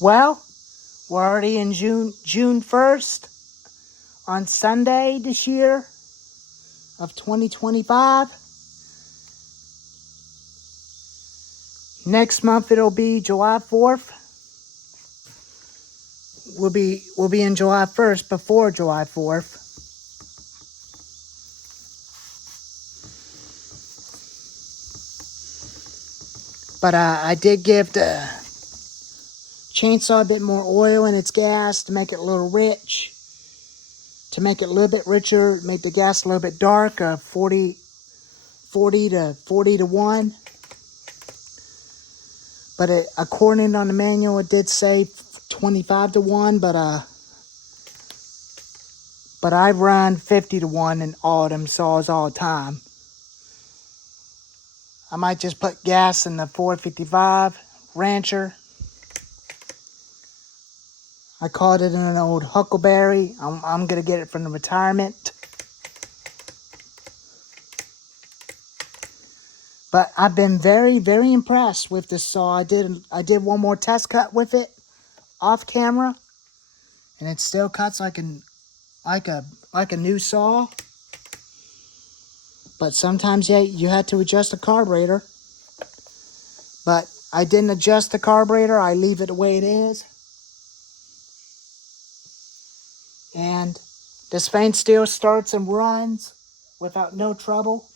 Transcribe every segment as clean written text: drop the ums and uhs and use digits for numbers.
Well, we're already in June 1st on Sunday this year of 2025. Next month it'll be July 4th. We'll be in July 1st before July 4th. But I did give the chainsaw a bit more oil in its gas to make it a little rich. To make it a little bit richer, make the gas a little bit dark, 40 to 1. But according on the manual, it did say 25 to 1, but I run 50 to 1 in all of them saws all the time. I might just put gas in the 455 Rancher. I caught it in an old Huckleberry. I'm going to get it from the retirement. But I've been very, very impressed with this saw. I did one more test cut with it off camera, and it still cuts like a new saw. But sometimes you had to adjust the carburetor. But I didn't adjust the carburetor. I leave it the way it is. And this thing still starts and runs without no trouble.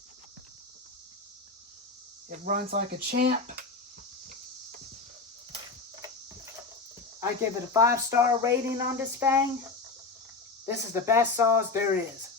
It runs like a champ. I give it a 5-star rating on this thing. This is the best saws there is.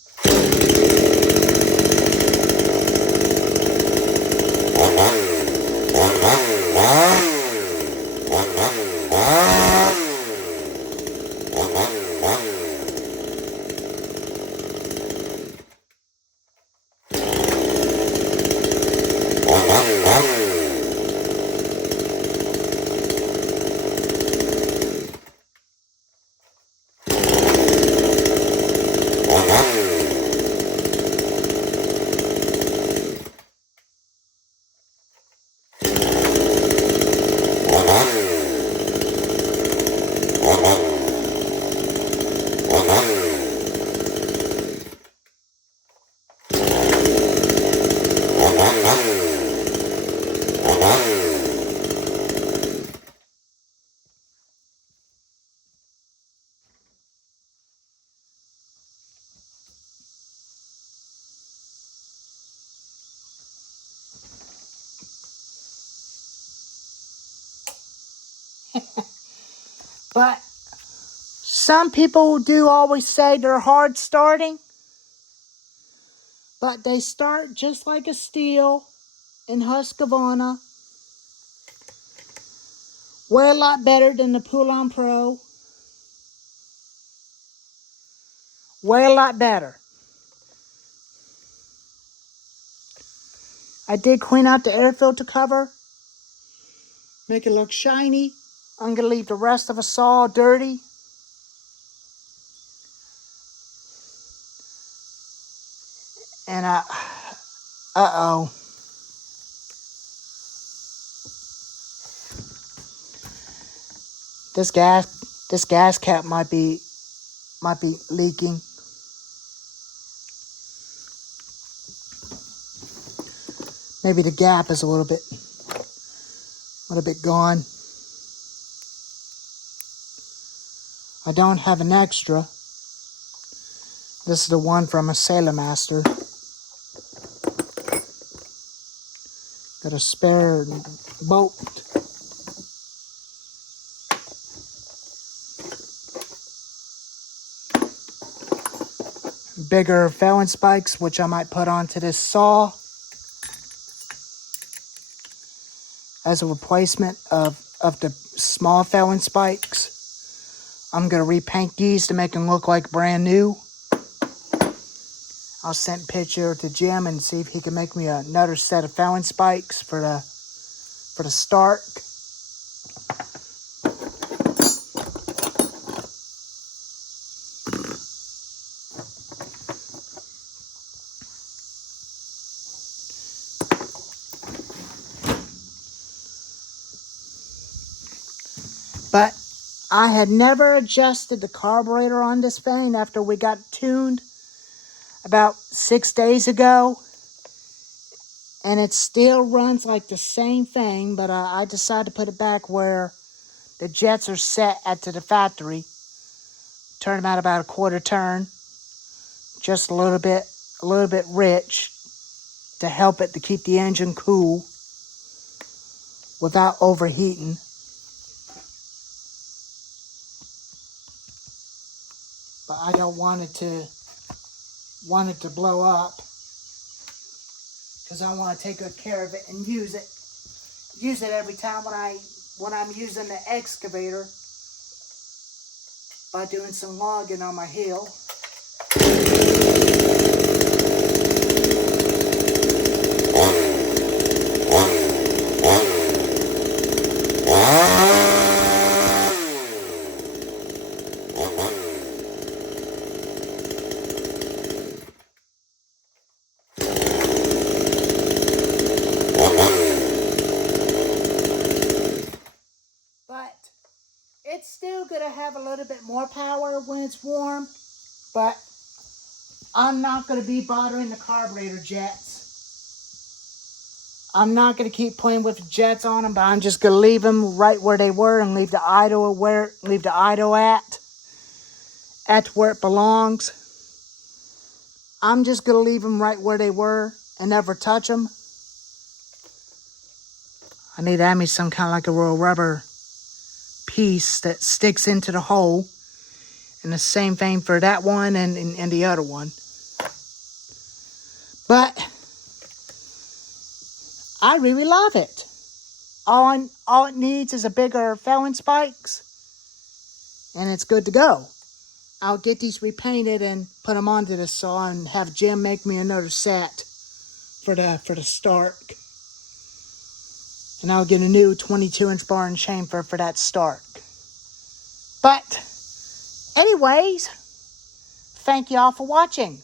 But some people do always say they're hard starting. But they start just like a Stihl in Husqvarna. Way a lot better than the Poulan Pro. Way a lot better. I did clean out the air filter cover. Make it look shiny. I'm going to leave the rest of the saw dirty. And uh-oh. This gas cap might be leaking. Maybe the gap is a little bit gone. I don't have an extra. This is the one from a Sailor Master. Got a spare bolt. Bigger Fallon spikes, which I might put onto this saw as a replacement of the small Fallon spikes. I'm going to repaint these to make them look like brand new. I'll send a picture to Jim and see if he can make me another set of Fallon spikes for the Stark. But I had never adjusted the carburetor on this thing after we got tuned about 6 days ago. And it still runs like the same thing, but I decided to put it back where the jets are set at to the factory. Turn them out about a quarter turn. Just a little bit rich to help it to keep the engine cool without overheating. But I don't want it to blow up, because I want to take good care of it and use it every time when I'm using the excavator by doing some logging on my hill. But it's still going to have a little bit more power when it's warm, but I'm not going to be bothering the carburetor jets. I'm not going to keep playing with the jets on them, but I'm just going to leave them right where they were and leave the idle at where it belongs. I'm just going to leave them right where they were and never touch them. I need to have me some kind of like a real rubber piece that sticks into the hole. And the same thing for that one and the other one. But I really love it. All it needs is a bigger felon spikes, and it's good to go. I'll get these repainted and put them onto the saw and have Jim make me another set for the start. And I'll get a new 22-inch bar and chamfer for that start. But anyways, thank y'all for watching.